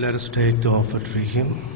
Let us take the offertory hymn.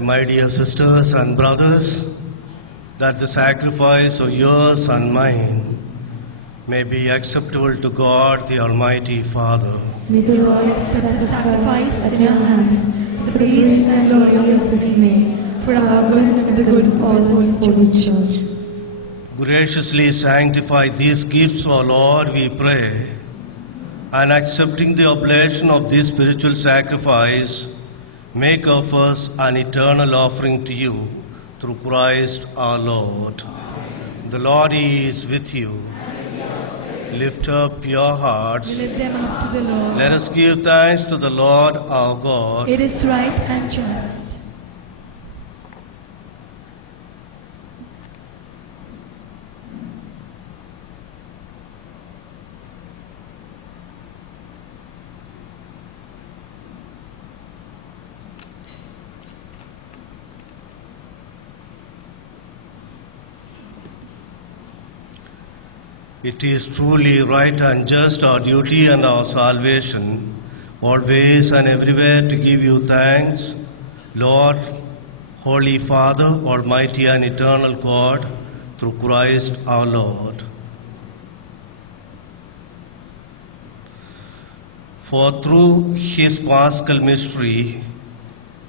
My dear sisters and brothers, that the sacrifice of yours and mine may be acceptable to God, the Almighty Father. May the Lord accept the sacrifice at your hands, the praise and glory of His name, for our good and the good of all His holy church. Graciously sanctify these gifts, O Lord, we pray, and accepting the oblation of this spiritual sacrifice, make of us an eternal offering to you, through Christ our Lord. Amen. The Lord is with you. Lift up your hearts. We lift them up to the Lord. Let us give thanks to the Lord our God. It is right and just. It is truly right and just, our duty and our salvation, always and everywhere to give you thanks, Lord, Holy Father, Almighty and eternal God, through Christ our Lord. For through His Paschal mystery,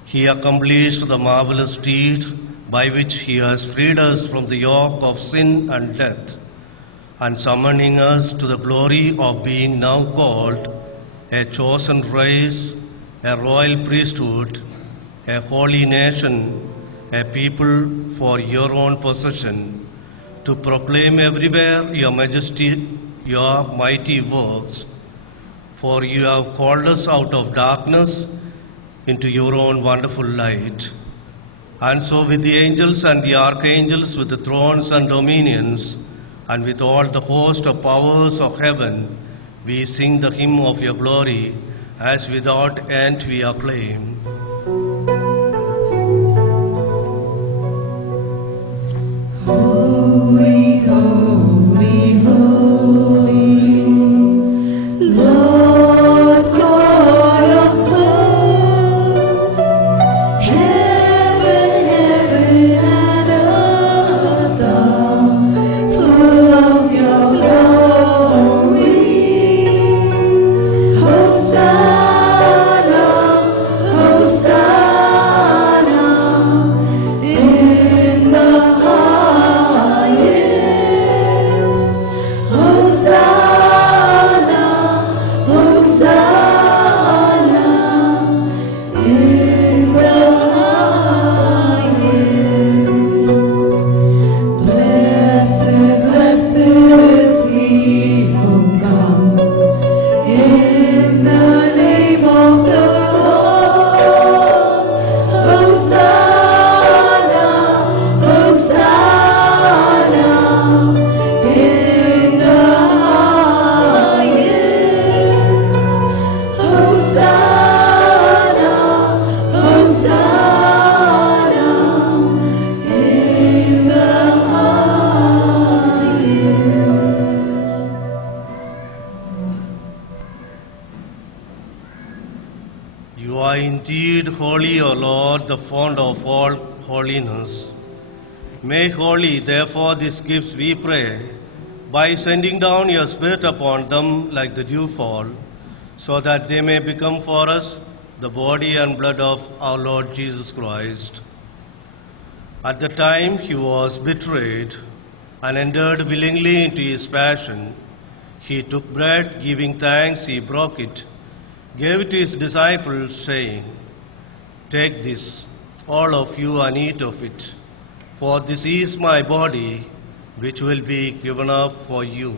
He accomplished the marvelous deed by which He has freed us from the yoke of sin and death, and summoning us to the glory of being now called a chosen race, a royal priesthood, a holy nation, a people for your own possession, to proclaim everywhere your majesty, your mighty works. For you have called us out of darkness into your own wonderful light. And so with the angels and the archangels, with the thrones and dominions, and with all the host of powers of heaven, we sing the hymn of your glory, as without end we acclaim. Holy, holy, holy, Lord God of hosts, heaven, heaven and earth are full of your glory. Hosanna, Hosanna in the highest. You are indeed holy, O Lord, the fount of all holiness. Make holy, therefore, these gifts, we pray, by sending down your Spirit upon them like the dewfall, so that they may become for us the body and blood of our Lord Jesus Christ. At the time he was betrayed and entered willingly into his passion, he took bread, giving thanks, he broke it, gave it to his disciples, saying, "Take this, all of you, and eat of it, for this is my body, which will be given up for you."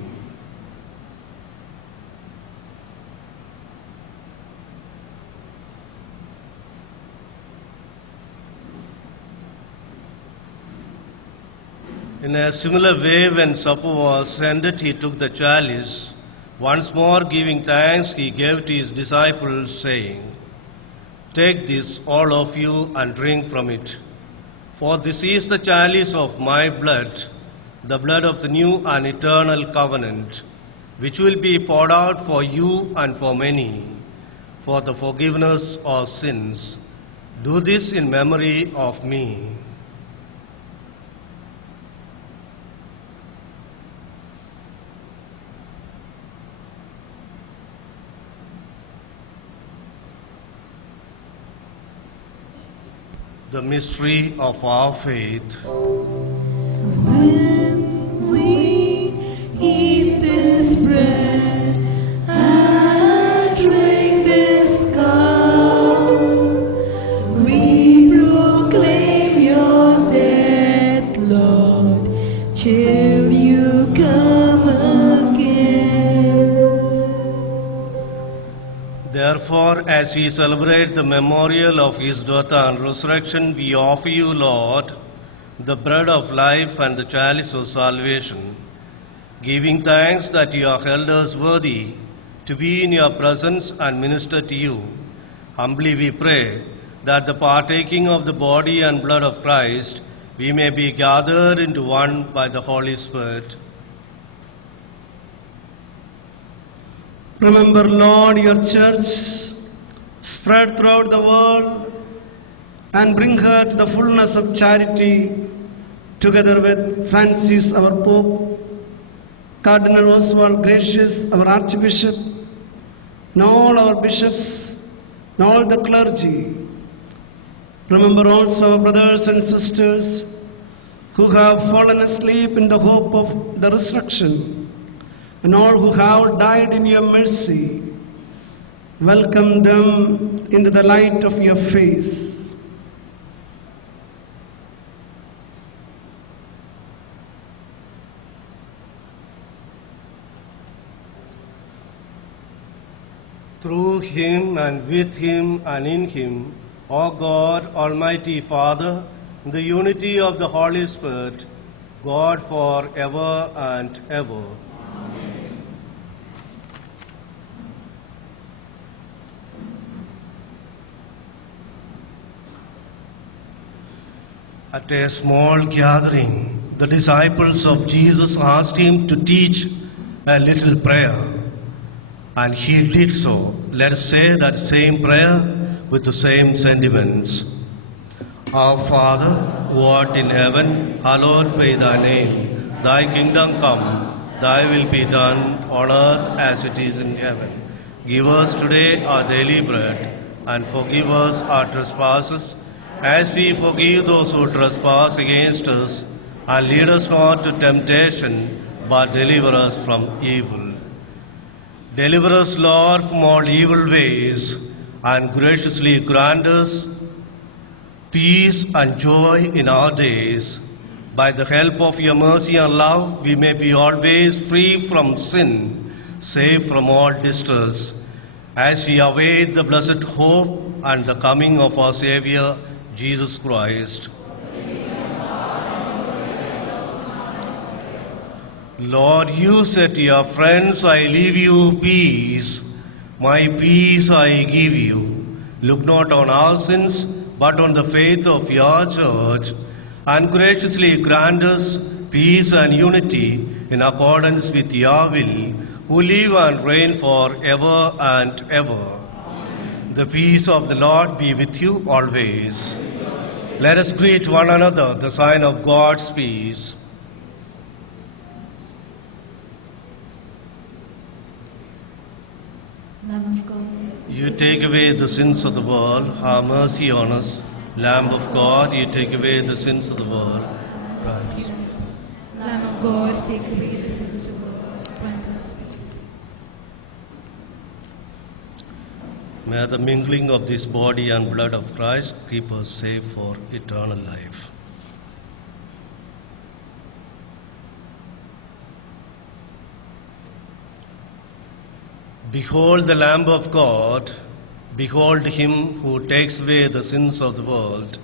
In a similar way, when supper was ended, he took the chalice. Once more giving thanks, he gave to his disciples, saying, "Take this, all of you, and drink from it. For this is the chalice of my blood, the blood of the new and eternal covenant, which will be poured out for you and for many, for the forgiveness of sins. Do this in memory of me." The mystery of our faith. When we eat this bread and drink this cup, we proclaim your death, Lord, till you come again. Therefore, as we celebrate the memorial of his death and resurrection, we offer you, Lord, the bread of life and the chalice of salvation, giving thanks that you have held us worthy to be in your presence and minister to you. Humbly we pray that the partaking of the body and blood of Christ, we may be gathered into one by the Holy Spirit. Remember, Lord, your church spread throughout the world and bring her to the fullness of charity, together with Francis, our Pope, Cardinal Oswald Gracious, our Archbishop, and all our bishops, and all the clergy. Remember also our brothers and sisters who have fallen asleep in the hope of the resurrection, and all who have died in your mercy. Welcome them into the light of your face. Through him and with him and in him, O God, Almighty Father, in the unity of the Holy Spirit, God for ever and ever. At a small gathering, the disciples of Jesus asked him to teach a little prayer, and he did so. Let us say that same prayer with the same sentiments. Our Father, who art in heaven, hallowed be thy name. Thy kingdom come, thy will be done on earth as it is in heaven. Give us today our daily bread, and forgive us our trespasses, as we forgive those who trespass against us, and lead us not to temptation, but deliver us from evil. Deliver us, Lord, from all evil ways, and graciously grant us peace and joy in our days. By the help of your mercy and love, we may be always free from sin, safe from all distress, as we await the blessed hope and the coming of our Savior, Jesus Christ. Lord, you said to your friends, I leave you peace. My peace I give you. Look not on our sins, but on the faith of your church, and graciously grant us peace and unity in accordance with your will, who live and reign for ever and ever. The peace of the Lord be with you always. Let us greet one another, the sign of God's peace. Lamb of God. You take away the sins of the world, have mercy on us. Lamb of God, you take away the sins of the world. Christ. Lamb of God, take away the sins of the world. Grant us peace. May the mingling of this body and blood of Christ keep us safe for eternal life. Behold the Lamb of God, behold him who takes away the sins of the world.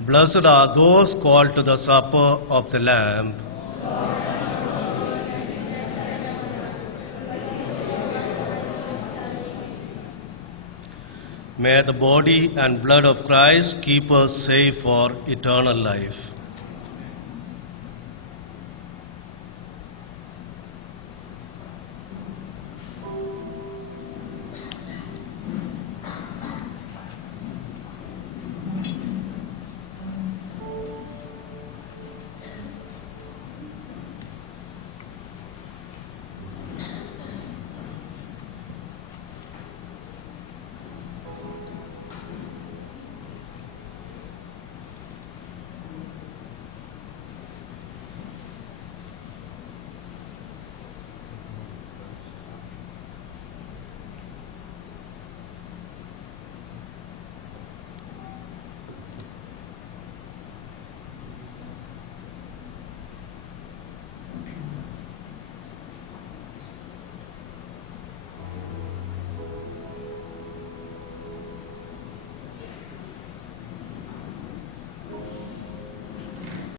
Blessed are those called to the supper of the Lamb. May the body and blood of Christ keep us safe for eternal life.